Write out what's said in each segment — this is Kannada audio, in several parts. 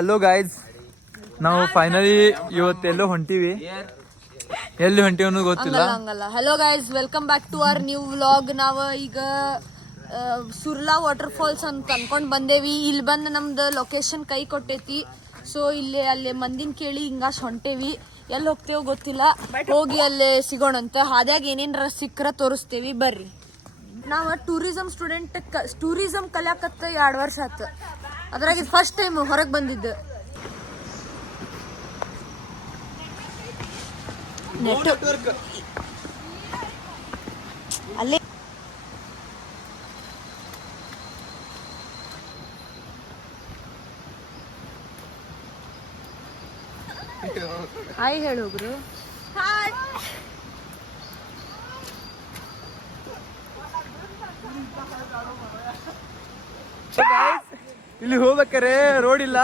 ಹಲೋ ಗಾಯ್ಸ್, ನಾವು ಫೈನಲಿ ಇವತ್ತೆಲ್ಲೋ ಹೊಂಟಿವಿ. ಎಲ್ಲಿ ಹೊಂಟಿವಿ ಅನ್ನೋದು ಗೊತ್ತಿಲ್ಲ. Hello guys, welcome back to our new vlog. ನಾವು ಈಗ ಸುರ್ಲಾ ವಾಟರ್ ಫಾಲ್ಸ್ ಅಂತ ಅನ್ಕೊಂಡ್ ಬಂದೇವಿ. ಇಲ್ಲಿ ಬಂದು ನಮ್ದು ಲೊಕೇಶನ್ ಕೈ ಕೊಟ್ಟೈತಿ. ಸೊ ಇಲ್ಲಿ ಅಲ್ಲಿ ಮಂದಿನ ಕೇಳಿ ಹಿಂಗಾಶ್ ಹೊಂಟೇವಿ. ಎಲ್ಲಿ ಹೋಗ್ತೇವೋ ಗೊತ್ತಿಲ್ಲ, ಹೋಗಿ ಅಲ್ಲಿ ಸಿಗೋಣಂತ. ಹಾದ್ಯಾಗ ಏನೇನ್ರ ಸಿಕ್ಕ್ರ ತೋರಿಸ್ತೇವಿ, ಬರ್ರಿ. ನಾವು ಟೂರಿಸಂ ಕಲಿಯಾಕತ್ತ 2 ವರ್ಷ ಆಯ್ತು. ಅದ್ರಾಗ ಇದು ಫಸ್ಟ್ ಟೈಮ್ ಹೊರಗೆ ಬಂದಿದ್ದು. ಅಲ್ಲಿ ಹಾಯ್ ಹೇಳೋಗ್ರು. ಇಲ್ಲಿ ಹೋಗ್ಬೇಕಾರೆ ರೋಡ್ ಇಲ್ಲ,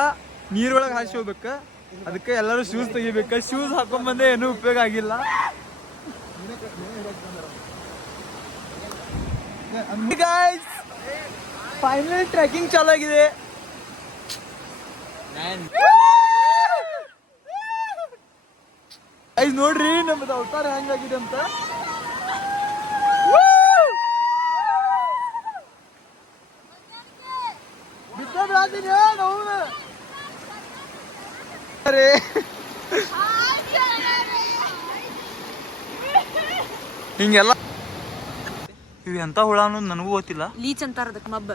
ನೀರೊಳಗೆ ಹಾಸಿ ಹೋಗ್ಬೇಕ. ಅದಕ್ಕೆ ಎಲ್ಲರೂ ಶೂಸ್ ತೆಗಿಬೇಕ. ಶೂಸ್ ಹಾಕೊಂಡ್ ಬಂದೆ, ಏನೂ ಉಪಯೋಗ ಆಗಿಲ್ಲ. ಫೈನಲ್ ಟ್ರೆಕಿಂಗ್ ಚಾಲು ಆಗಿದೆ. ನೋಡ್ರಿ ನಮ್ದು ಅವತಾರ ಹೆಂಗಾಗಿದೆ ಅಂತ. ಹಿಂಗೆಲ್ಲ ಇವ್ ಎಂತ ಹುಳ ಅನ್ನೋದು ನನಗೂ ಗೊತ್ತಿಲ್ಲ. ಲೀಚ್ ಅಂತಾರ ಅದಕ್ಕೆ, ಮಬ್ಬ,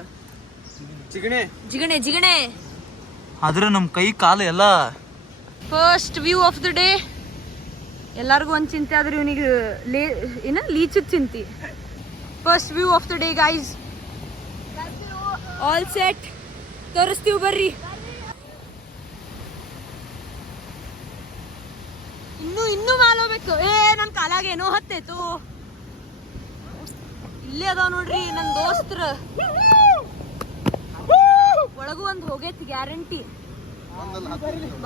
ಜಿಗಣೆ ಜಿಗಣೆ ಜಿಗಣೆ. ಆದ್ರೆ ನಮ್ ಕೈ ಕಾಲು ಎಲ್ಲ. First view of the day. ಎಲ್ಲಾರ್ಗು ಒಂದ್ ಚಿಂತೆ ಆದ್ರೆ ಇವನಿಗೆ ಲೀಚದ್ ಚಿಂತೆ. First view of the day guys. All set, ತೋರಿಸ್ತೀವಿ ಬರ್ರಿ. ಇನ್ನೂ ಹೋಗ್ಬೇಕು. ನನ್ ಕಾಲಾಗ ಏನೋ ಹತ್ತೇತು. ಇಲ್ಲೇ ಅದಾವ ನೋಡ್ರಿ ನನ್ ದೋಸ್ತ್ರ. ಒಳಗು ಒಂದ್ ಹೋಗೈತಿ ಗ್ಯಾರಂಟಿ.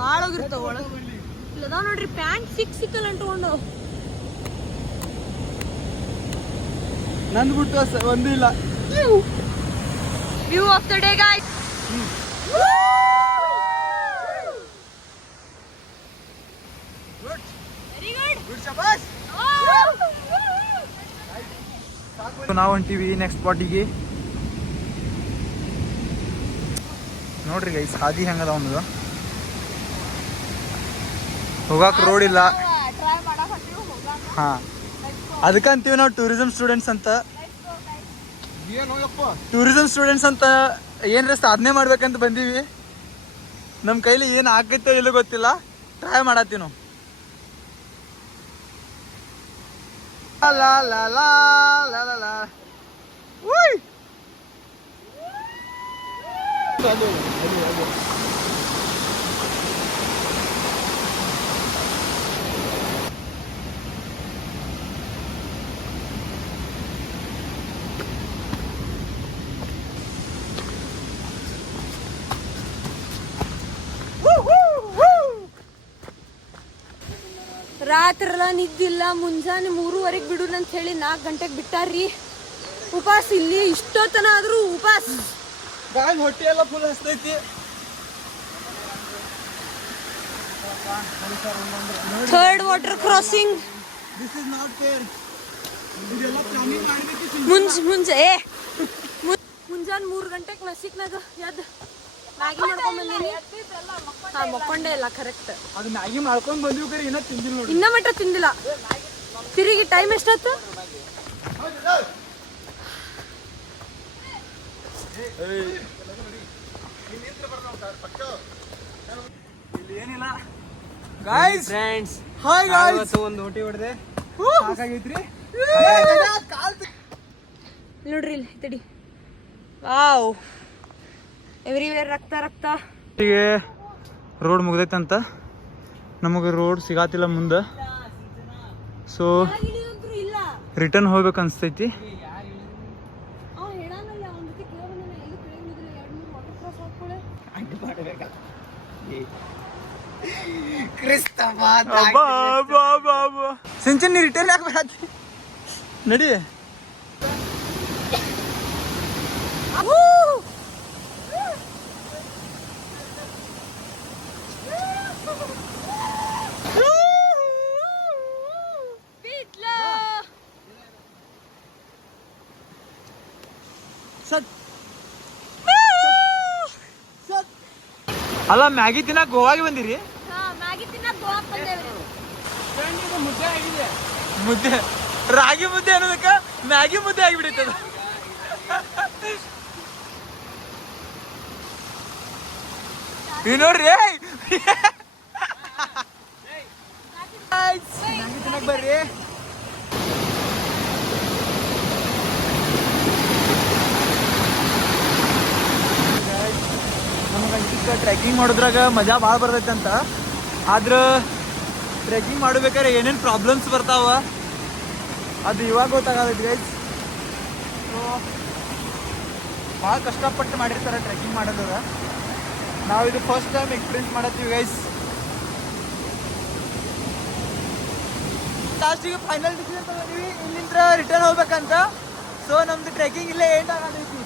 ಬಾಳ ಹೋಗಿರ್ತಾವ ಒಳಗ. ಇಲ್ಲದಾವ ನೋಡ್ರಿ, ಪ್ಯಾಂಟ್ ಸಿಕ್ಕಲ್ಲ ಅಂಟ್ಕೊಂಡು. ನನ್ ಬಿಟ್ಟು ಒಂದು ಇಲ್ಲ. View of the day guys. ನಾವು ಹೊಂಟಿವಿ ನೆಕ್ಸ್ಟ್ ಸ್ಪಾಟಿಗೆ. ನೋಡ್ರಿ ಗೈಸ್, ಹಾದಿ ಹೆಂಗದ ಅವನದು. ಹೋಗಾಕ ರೋಡ್ ಇಲ್ಲ. ಹಾ, ಅದಕ್ಕಂತೀವಿ ನಾವು ಟೂರಿಸಂ ಸ್ಟೂಡೆಂಟ್ಸ್ ಅಂತ. ಏನ್ರ ಸಾಧನೆ ಮಾಡ್ಬೇಕಂತ ಬಂದೀವಿ. ನಮ್ಮ ಕೈಲಿ ಏನು ಆಗೈತೆ ಇಲ್ಲ ಗೊತ್ತಿಲ್ಲ, ಟ್ರೈ ಮಾಡತ್ತೀವಿ ನಾವು. ಲಾ ಲಾ ಲಾ ಲಾ ಲಾ ಲಾ. ರಾತ್ರೆಲ್ಲ ನಿದ್ದಿಲ್ಲ. ಮುಂಜಾನೆ 3:30 ಬಿಡು ಅಂತ ಹೇಳಿ 4 ಗಂಟೆಗೆ ಬಿಟ್ಟಾರ್ರಿ. ಉಪವಾಸ ಇಲ್ಲಿ ಇಷ್ಟೊತ್ತನ ಆದ್ರೂ ಉಪವಾಸ. ಹೊಟ್ಟೆ ಎಲ್ಲ ಫುಲ್ ಹಸ್ತೈತಿ. Third water crossing. ಮುಂಜಾನೆ 3 ಗಂಟೆಗೆ ನಸಿಕ್ನಾಗ ಎದ್ದು ಮ್ಯಾಗಿ ಮಾಡ್ಕೊಂಡ್ ಬಂದೀನಿ. ಹಾ, ಮಕ್ಕೊಂಡೇ ಇಲ್ಲ ಕರೆಕ್ಟ್. ಅದು ಮ್ಯಾಗಿ ಮಾಡ್ಕೊಂಡ್ ಬಂದಿವಿ, ಕರೆ ಇನ್ನೂ ತಿಂದಿಲ್ಲ ನೋಡಿ. ಇನ್ನ ಮಟ್ಟ ತಿಂದಿಲ್ಲ. ತಿರುಗಿ ಟೈಮ್ ಎಷ್ಟಾಯ್ತು? ಏನಿಲ್ಲ ಗಾಯ್ಸ್, ಫ್ರೆಂಡ್ಸ್. ಹಾಯ್ ಗಾಯ್ಸ್, ಒಂದು ಓಟಿ ಹೊಡೆದೆ, ಸಾಕಾಗೈತ್ರಿ. ನೋಡ್ರಿ ಇಲ್ಲಿ ತಡಿ. ವಾವ್, ಎವ್ರಿವೇರ್ ರಕ್ತ ರಕ್ತ. ಹೀಗೆ ರೋಡ್ ಮುಗ್ದೈತಂತ. ನಮಗೆ ರೋಡ್ ಸಿಗಾತಿಲ್ಲ ಮುಂದೆ. ಸೊ ರಿಟರ್ನ್ ಹೋಗ್ಬೇಕು ಅನ್ಸ್ತೈತಿ. ಸಿಂಚನ್ ನೀ ರಿಟರ್ನ್ ಹಾಕ್ಬೇಕಿ ನಡಿ. ಅಲ್ಲ ಮ್ಯಾಗಿ ತಿನ್ನಕ್ ಗೋವಾಗಿ ಬಂದಿರಿ? ಮ್ಯಾಗಿ ತಿನ್ನಕ್ ಗೋವಾಕ್ ಬಂದೇವ್ರಿ. ಮುದ್ದೆ ರಾಗಿ ಮುದ್ದೆ ಅನ್ನೋದಕ್ಕ ಮ್ಯಾಗಿ ಮುದ್ದೆ ಆಗಿಬಿಡೈತದ. ನೀವು ನೋಡ್ರಿ ಮ್ಯಾಗಿ ತಿನ್ನಕ್ ಬರ್ರಿ. ಟ್ರೆಕಿಂಗ್ ಮಾಡೋದ್ರಾಗ ಮಜಾ ಭಾಳ ಬರ್ತೈತೆ ಅಂತ. ಆದ್ರೆ ಟ್ರೆಕಿಂಗ್ ಮಾಡಬೇಕಾದ್ರೆ ಏನೇನು ಪ್ರಾಬ್ಲಮ್ಸ್ ಬರ್ತಾವ ಅದು ಇವಾಗ ಗೊತ್ತಾಗತೈತಿ ಗೈಸ್. ಸೊ ಭಾಳ ಕಷ್ಟಪಟ್ಟು ಮಾಡಿರ್ತಾರೆ ಟ್ರೆಕಿಂಗ್ ಮಾಡೋದ್ರ. ನಾವು ಇದು ಫಸ್ಟ್ ಟೈಮ್ ಎಕ್ಸ್ಪೀರಿಯನ್ಸ್ ಮಾಡತ್ತೀವಿ ಗೈಸ್. ಲಾಸ್ಟಿಗೆ ಫೈನಲ್ ಡಿಸಿಷನ್ ತಗೊಂಡಿವಿ ಇಲ್ಲಿಂದ ರಿಟರ್ನ್ ಹೋಗ್ಬೇಕಂತ. ಸೊ ನಮ್ದು ಟ್ರೆಕಿಂಗ್ ಇಲ್ಲೇ ಎಂಡ್ ಆಗತೈತಿ.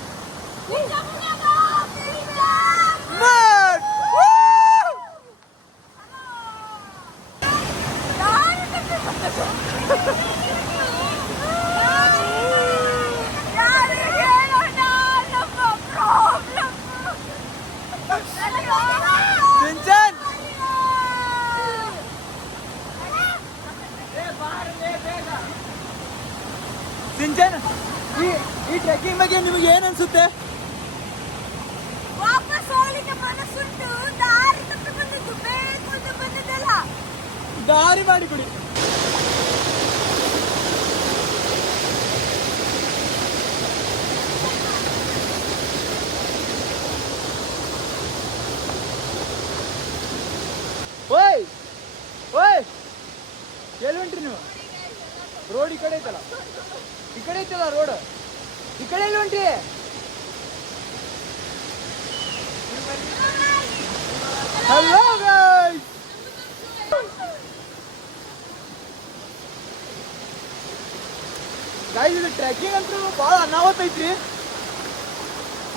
ಸಿಂಚನ್, ಈ ಟ್ರೆಕಿಂಗ್ ಬಗ್ಗೆ ನಿಮಗೆ ಏನ್ ಅನ್ಸುತ್ತೆ? ವಾಪಸ್ ಹೋಗ್ಲಿಕ್ಕೆ ಮನಸ್ಸುಂಟು, ದಾರಿ ತಪ್ಪಿ ಬಂದಿದ್ದು, ಬೇಕು ಅಂತ ಬಂದಿದ್ದಲ್ಲ. ದಾರಿ ಮಾಡಿಕೊಡಿ. ಓಯ್ ಓಯ್ ಎಲ್ಲಿ ಹೊಂಟ್ರಿ ನೀವು? ರೋಡ್ ಈ ಕಡೆ ಐತಲ್ಲ, ಈ ಕಡೆ ಐತಲ್ಲ ರೋಡ್, ಈ ಕಡೆ ಎಲ್ಲಿ ಹೊಂಟಿ? ಹಲೋ ಗೈಸ್, ಗೈಸ್ ಇದು ಟ್ರೆಕಿಂಗ್ ಅಂತೂ ಭಾಳ ಅನಾಹುತ ಐತ್ರಿ.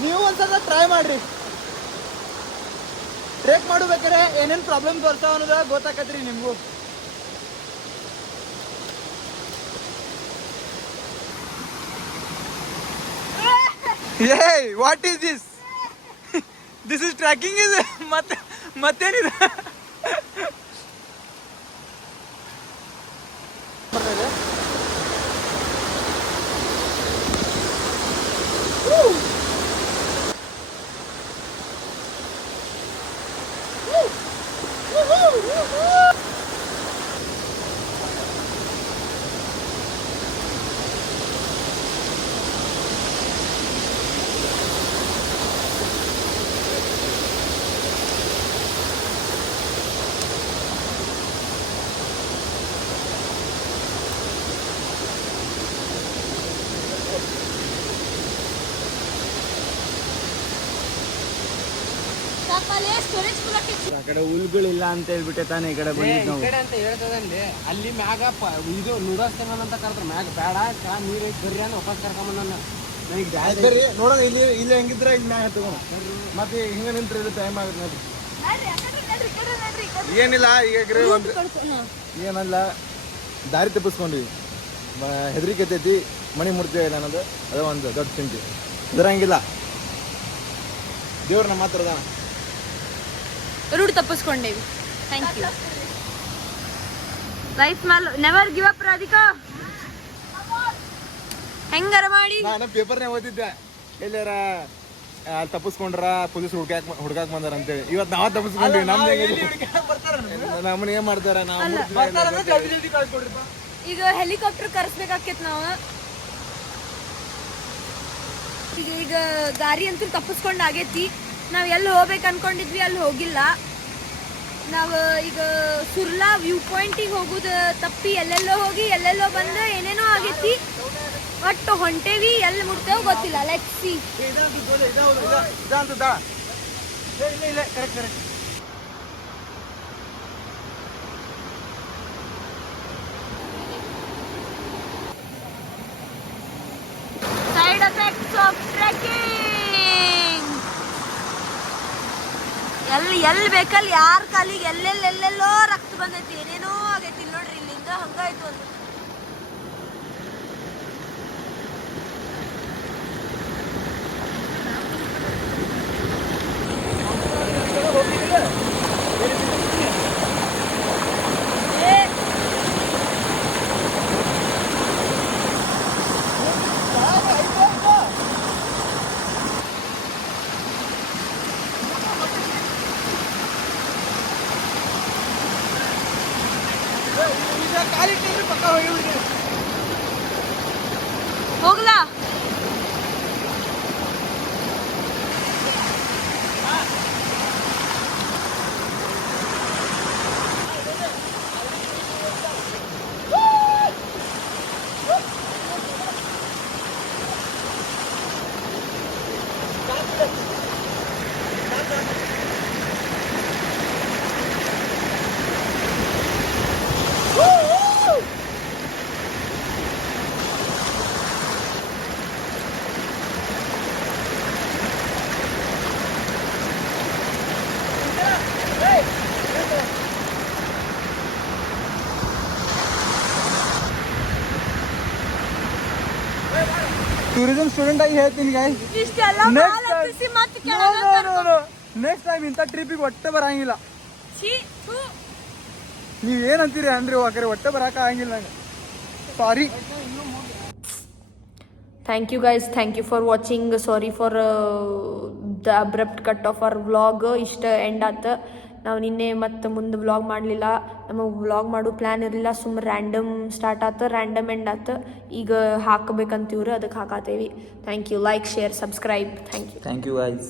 ನೀವು ಒಂದ್ಸಲ ಟ್ರೈ ಮಾಡ್ರಿ. ಟ್ರೆಕ್ ಮಾಡ್ಬೇಕಾರೆ ಏನೇನು ಪ್ರಾಬ್ಲಮ್ ಬರ್ತಾವ ಅನ್ನೋದ ಗೊತ್ತಾಕತ್ರಿ ನಿಮಗೂ. Hey, what is this? This is trekking is ಮತ್ತೇನಿದೆ? ಆ ಕಡೆ ಹುಲ್ಗಳಿಲ್ಲ ಅಂತ ಹೇಳ್ಬಿಟ್ಟೆ ತಾನೇ ಈ ಕಡೆ ಬಂದಿದ್ದು ನಾವು. ಈ ಕಡೆ ಅಂತ ಹೇಳ್ತದಲ್ಲಿ ಅಲ್ಲಿ ಮ್ಯಾಗ ಇದು ನೂಡಲ್ಸ್ ಅಂತ ಕರ್ತಾರೆ ಮ್ಯಾಗ ಬೇಡ ಚಾ ನೀರು ಐತಿ ಬರ್ರಿ ಅಂತ ವಾಪಸ್ ಕರ್ಕೊಂಬಂದ. ನೋಡೋಣ ಇಲ್ಲಿ ಇಲ್ಲಿ ಹೆಂಗಿದ್ರೆ ಇಲ್ಲಿ ಮ್ಯಾಗ ತಗೋಣ. ಮತ್ತೆ ಹಿಂಗ ನಿಂತ್ರೆ ಟೈಮ್ ಆಗುತ್ತೆ ನೋಡಿ. ಏನಿಲ್ಲ ಈಗ ಏನಲ್ಲ ದಾರಿ ತಪ್ಪಿಸ್ಕೊಂಡಿವಿ, ಹೆದರಿಕೆ ಐತಿ, ಮಣಿ ಮುಡ್ತೀವಿ ಇಲ್ಲ ಅನ್ನೋದು ಅದ ಒಂದು ದೊಡ್ಡ ಚಿಂತೆ. ಇದರಂಗಿಲ್ಲ, ದೇವ್ರ ನಮ್ಮ ಮಾತ್ರ ಅದ. ರೂಢ ತಪ್ಪಿಸ್ಕೊಂಡೇವಿ. Thank you. ಲೈಫ್ ಮೇಲೆ ನೆವರ್ ಗಿವ್ ಅಪ್ ರಾಧಿಕಾ. ಹೆಂಗಾರ ಮಾಡಿ ನಾನು ಪೇಪರ್ನೇ ಓದಿದ್ದೆ, ಎಲ್ಲಾರ ತಪ್ಪಿಸ್ಕೊಂಡ್ರ ಪೊಲೀಸ್ ಹುಡ್ಕಾಕ್ ಬಂದಾರ ಅಂತೇಳಿ. ಇವತ್ತು ನಾವ ತಪ್ಪಿಸ್ಕೊಂಡ್ವಿ. ನಮ್ಮನ್ನ ಏನ್ ಮಾಡ್ತಾರ? ಈಗ ಹೆಲಿಕಾಪ್ಟರ್ ಕರೆಸ್ಬೇಕಾಕೇತ್ ನಾವು. ಈಗ ದಾರಿ ಅಂತೂ ತಪ್ಪಿಸ್ಕೊಂಡ್ ಆಗೇತಿ. ನಾವ್ ಎಲ್ಲಿ ಹೋಗ್ಬೇಕು ಅನ್ಕೊಂಡಿದ್ವಿ ಅಲ್ಲಿ ಹೋಗಿಲ್ಲ. ನಾವು ಈಗ ಸುರ್ಲಾ ವ್ಯೂ ಪಾಯಿಂಟಿಗೆ ಹೋಗುದು ತಪ್ಪಿ ಎಲ್ಲೆಲ್ಲೋ ಹೋಗಿ ಎಲ್ಲೆಲ್ಲೋ ಬಂದು ಏನೇನೋ ಆಗೈತಿ. ಒಟ್ಟು ಹೊಂಟೇವಿ, ಎಲ್ಲಿ ಮುಟ್ತೇವ್ ಗೊತ್ತಿಲ್ಲ. Let's see. Side effects of trekking. ಎಲ್ಲಿ ಬೇಕಲ್ಲಿ ಯಾರ ಕಾಲಿಗೆ ಎಲ್ಲೆಲ್ಲೆಲ್ಲೆಲ್ಲೋ ರಕ್ತ ಬಂದೈತಿ, ಏನೇನೋ ಆಗೈತಿ. ನೋಡ್ರಿ ಇಲ್ಲಿಂದ ಹಂಗಾಯ್ತು ಒಂದು. ಟೂರಿಸಂ ಸ್ಟೂಡೆಂಟ್ ಆಗಿ ಹೇಳ್ತೀನಿ ಗಾಯ್, ಇಷ್ಟೆಲ್ಲ Next ಬಾಲ್ time. ಹತ್ತಿಸಿ ಮತ್ತೆ ಕೆಳಗೆ ನೆಕ್ಸ್ಟ್ ಟೈಮ್ ಇಂಥ ಟ್ರಿಪ್ಪಿಗೆ ಒಟ್ಟೆ ಬರಂಗಿಲ್ಲ. ಛೀ, ಥು. ನೀವು ಏನಂತೀರಿ ಅಂದ್ರೆ ಆ ಒಟ್ಟೆ ಬರಕ ಆಗಂಗಿಲ್ಲ ನಂಗೆ. ಸಾರಿ. Thank you guys, thank you for watching. Sorry for the abrupt cut of our vlog. ಇಷ್ಟ ಎಂಡ್ ಆತ. ನಾವು ನಿನ್ನೆ ಮತ್ತೆ ಮುಂದೆ ವ್ಲಾಗ್ ಮಾಡಲಿಲ್ಲ, ನಮಗೆ ವ್ಲಾಗ್ ಮಾಡೋ ಪ್ಲ್ಯಾನ್ ಇರಲಿಲ್ಲ. ಸುಮ್ಮನೆ ರ್ಯಾಂಡಮ್ ಸ್ಟಾರ್ಟ್ ಆತ, ರ್ಯಾಂಡಮ್ ಎಂಡ್ ಆತ. ಈಗ ಹಾಕಬೇಕಂತೀವ್ರಿ, ಅದಕ್ಕೆ ಹಾಕಾತೇವಿ. Thank you. Like, share, subscribe. Thank you. Thank you guys.